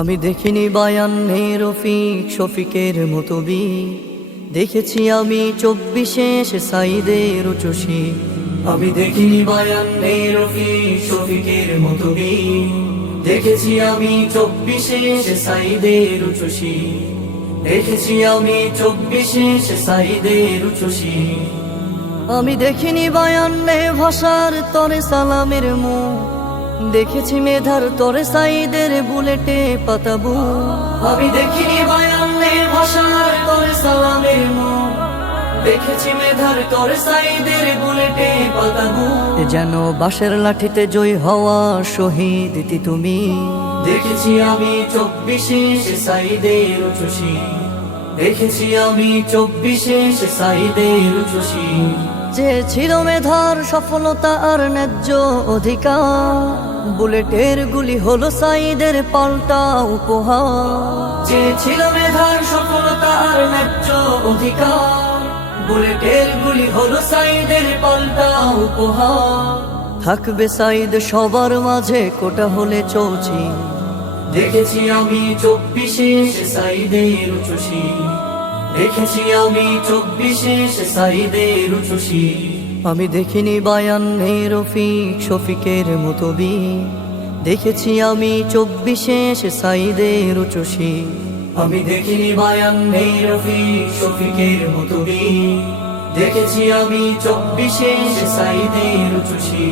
আমি দেখিনি বায়ান্নে রফিক শফিকের মতবি, দেখেছি আমি 24-এ সাইদের উচুশি। আমি দেখিনি বায়ান্নে রফিক শফিকের মতবি, দেখেছি আমি 24-এ সাইদের উচুশি। দেখেছি আমি 24-এ সাইদের উচুশি। আমি দেখিনি বায়ান্নে ভাষার তরে সালামের মুখ, দেখেছি মেধার তরে সাইদের বুলেটে পাতাবু। আমি দেখিনি বায়ান্নে ভাষার তরে সালামের মুখ, দেখেছি মেধার তরে সাইদের বুলেটে পাতাবু। যেন বাঁশের লাঠিতে জয় হওয়া শহীদ দিতি তুমি, দেখেছি আমি 24-এ সাইদের উচুশি। দেখেছি আমি 24-এ সাইদের উচুশি। যে ছিল মেধার সফলতা আর ন্যায্য অধিকার, বুলেটের গুলি হলো সাইদের পাল্টা উপহার। যে ছিল মেধার সফলতা আর ন্যায্য অধিকার, বুলেটের গুলি হলো সাইদের পাল্টা উপহার। থাকবে সাইদ সবার মাঝে কোটা হলে চৌচি, দেখেছি আমি 24-এ সাইদের উচুশি। দেখেছি আমি 24-এ সাইদের উচুশি। আমি দেখিনি বায়ান্নে রফিক শফিকের মতবি, দেখেছি আমি 24-এ সাইদের উচুশি। আমি দেখিনি বায়ান্নে রফিক শফিকের মতবি, দেখেছি আমি 24-এ সাইদের উচুশি।